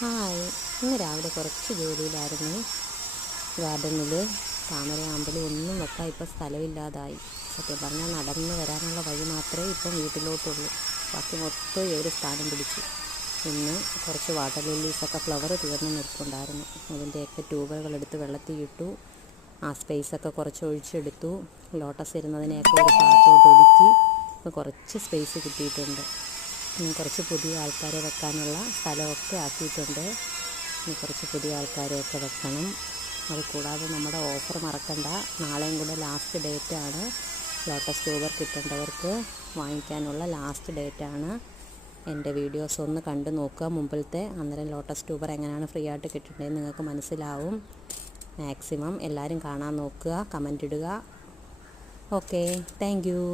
Hi, ഇന്ന് രാവിലെ കുറച്ച് ജോലിയിലായിരുന്നു. ഗാർഡനിൽ താമരയാമ്പലും ഒന്നും വെക്കാൻ ഇപ്പോൾ സ്ഥലമില്ലാതായി. സത്യം പറഞ്ഞാൽ നടന്ന് വരാനുള്ള വഴി മാത്രമേ ഇപ്പം വീട്ടിലോട്ടുള്ളൂ. ബാക്കി മൊത്തം ഒരു സ്ഥാനം പിടിച്ചു. ഇന്ന് കുറച്ച് വാട്ടർ ലില്ലീസൊക്കെ ഫ്ലവർ തീർന്ന് നിൽപ്പുണ്ടായിരുന്നു. അതിൻ്റെയൊക്കെ ട്യൂബുകളെടുത്ത് വെള്ളത്തിൽ ഇട്ടു. ആ സ്പേസൊക്കെ കുറച്ച് ഒഴിച്ചെടുത്തു. ലോട്ടസ് ഇരുന്നതിനെയൊക്കെ ഒരു ഭാഗത്തോട്ട് ഒതുക്കി. ഇപ്പോൾ കുറച്ച് സ്പേസ് കിട്ടിയിട്ടുണ്ട്. കുറച്ച് പുതിയ ആൾക്കാരെ വെക്കാനുള്ള സ്ഥലമൊക്കെ ആക്കിയിട്ടുണ്ട്. ഇനി കുറച്ച് പുതിയ ആൾക്കാരെയൊക്കെ വെക്കണം. അതുകൂടാതെ നമ്മുടെ ഓഫർ മറക്കണ്ട, നാളെയും കൂടെ ലാസ്റ്റ് ഡേറ്റാണ്. ലോട്ടസ് ട്യൂബർ കിട്ടേണ്ടവർക്ക് വാങ്ങിക്കാനുള്ള ലാസ്റ്റ് ഡേറ്റാണ്. എൻ്റെ വീഡിയോസ് ഒന്ന് കണ്ടു നോക്കുക മുമ്പിലത്തെ. അന്നേരം ലോട്ടസ് ട്യൂബർ എങ്ങനെയാണ് ഫ്രീ ആയിട്ട് കിട്ടേണ്ടതെന്ന് നിങ്ങൾക്ക് മനസ്സിലാവും. മാക്സിമം എല്ലാവരും കാണാൻ നോക്കുക, കമൻ്റ് ഇടുക. Okay, thank you.